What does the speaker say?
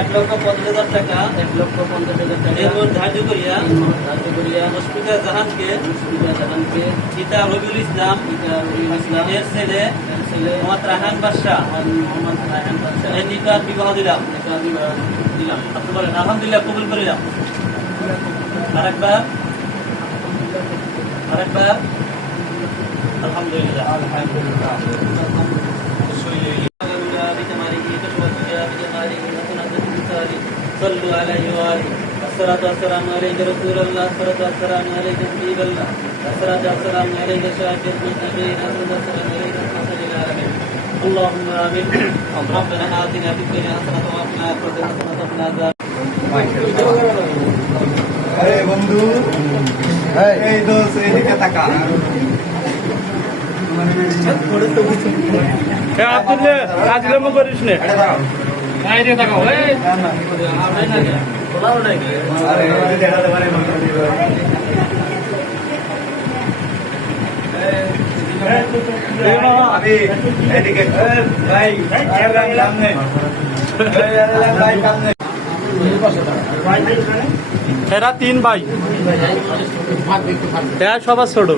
1,50,000 টাকা 1,50,000 টাকা এরপর ধার্য করিয়া মুশফিকা জাহানকে পিতা রবিউল ইসলাম এর ছেলে মোহাম্মদ রায়হান বাদশাহ এর নিকট বিবাহ দিলাম। আপনি বলেন আলহামদুলিল্লাহ, কবুল করিলাম। আরেকবার আলহামদুলিল্লাহ। صلوا عليه وآله الصلاة والسلام عليك رسول الله الصلاة والسلام عليك حبيب الله الصلاة والسلام عليك شاكر المتقين الصلاة والسلام عليك رحمة للعالمين اللهم آمين ربنا آتنا في الدنيا حسنة وقنا عذاب النار আরে বন্ধু এই দোষ এদিকে তাকা আব্দুল্লাহ করিস না আরে দেখাতে পারে আমি এদিকে ভাই সামনে এরা 3 ভাই, এরা সবার ছোট।